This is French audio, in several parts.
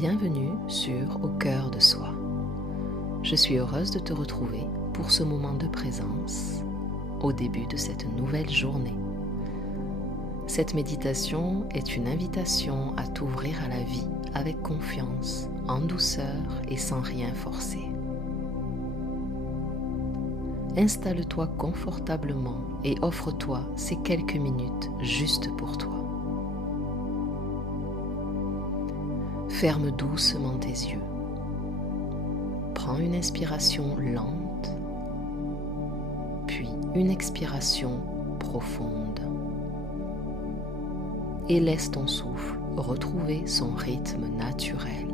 Bienvenue sur Au cœur de soi. Je suis heureuse de te retrouver pour ce moment de présence au début de cette nouvelle journée. Cette méditation est une invitation à t'ouvrir à la vie avec confiance, en douceur et sans rien forcer. Installe-toi confortablement et offre-toi ces quelques minutes juste pour toi. Ferme doucement tes yeux. Prends une inspiration lente, puis une expiration profonde. Et laisse ton souffle retrouver son rythme naturel.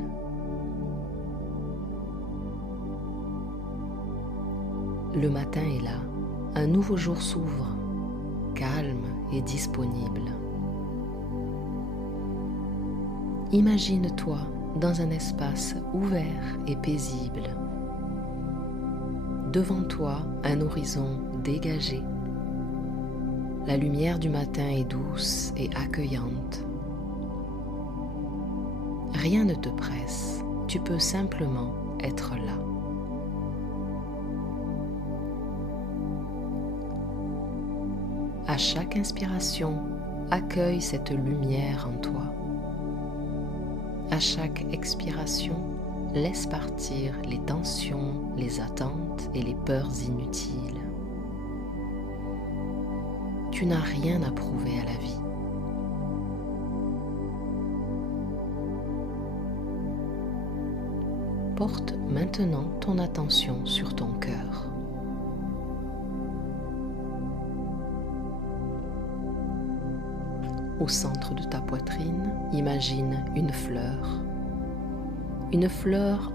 Le matin est là, un nouveau jour s'ouvre, calme et disponible. Imagine-toi dans un espace ouvert et paisible. Devant toi, un horizon dégagé. La lumière du matin est douce et accueillante. Rien ne te presse, tu peux simplement être là. À chaque inspiration, accueille cette lumière en toi. À chaque expiration, laisse partir les tensions, les attentes et les peurs inutiles. Tu n'as rien à prouver à la vie. Porte maintenant ton attention sur ton cœur. Au centre de ta poitrine, imagine une fleur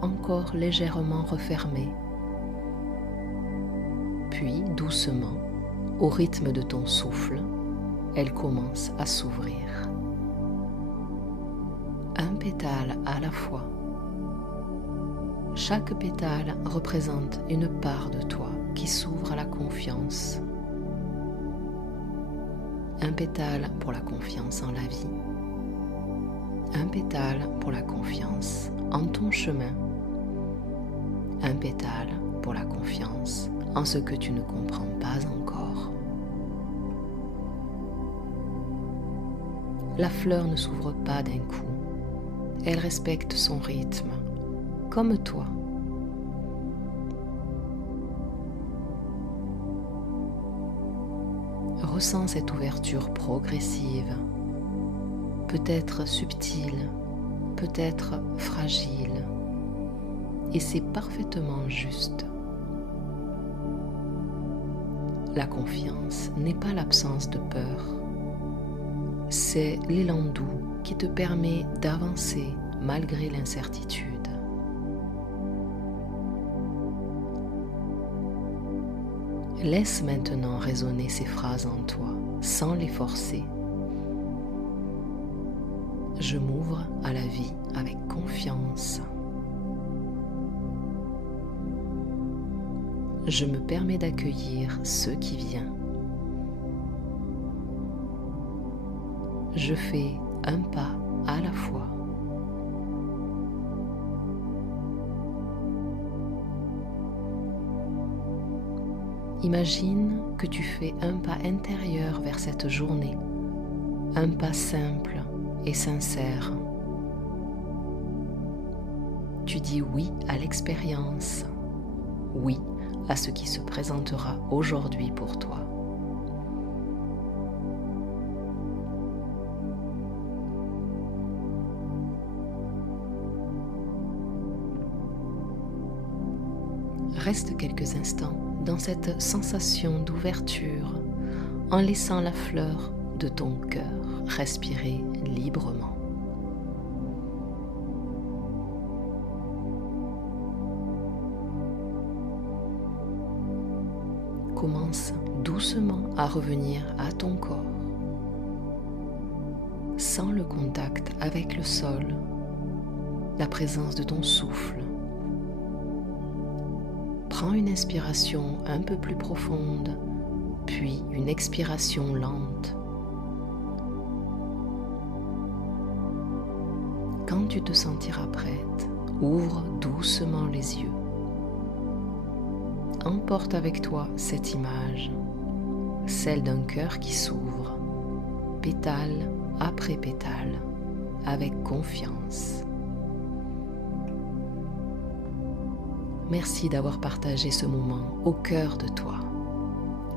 encore légèrement refermée. Puis, doucement, au rythme de ton souffle, elle commence à s'ouvrir. Un pétale à la fois. Chaque pétale représente une part de toi qui s'ouvre à la confiance. Un pétale pour la confiance en la vie. Un pétale pour la confiance en ton chemin. Un pétale pour la confiance en ce que tu ne comprends pas encore. La fleur ne s'ouvre pas d'un coup. Elle respecte son rythme, comme toi. Ressens cette ouverture progressive, peut-être subtile, peut-être fragile, et c'est parfaitement juste. La confiance n'est pas l'absence de peur, c'est l'élan doux qui te permet d'avancer malgré l'incertitude. Laisse maintenant résonner ces phrases en toi, sans les forcer. Je m'ouvre à la vie avec confiance. Je me permets d'accueillir ce qui vient. Je fais un pas à la fois. Imagine que tu fais un pas intérieur vers cette journée, un pas simple et sincère. Tu dis oui à l'expérience, oui à ce qui se présentera aujourd'hui pour toi. Reste quelques instants dans cette sensation d'ouverture en laissant la fleur de ton cœur respirer librement. Commence doucement à revenir à ton corps. Sens le contact avec le sol, la présence de ton souffle. Prends une inspiration un peu plus profonde, puis une expiration lente. Quand tu te sentiras prête, ouvre doucement les yeux. Emporte avec toi cette image, celle d'un cœur qui s'ouvre, pétale après pétale, avec confiance. Merci d'avoir partagé ce moment au cœur de toi.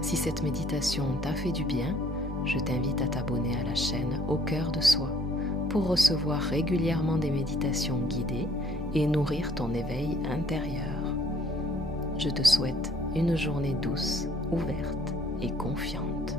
Si cette méditation t'a fait du bien, je t'invite à t'abonner à la chaîne Au cœur de soi pour recevoir régulièrement des méditations guidées et nourrir ton éveil intérieur. Je te souhaite une journée douce, ouverte et confiante.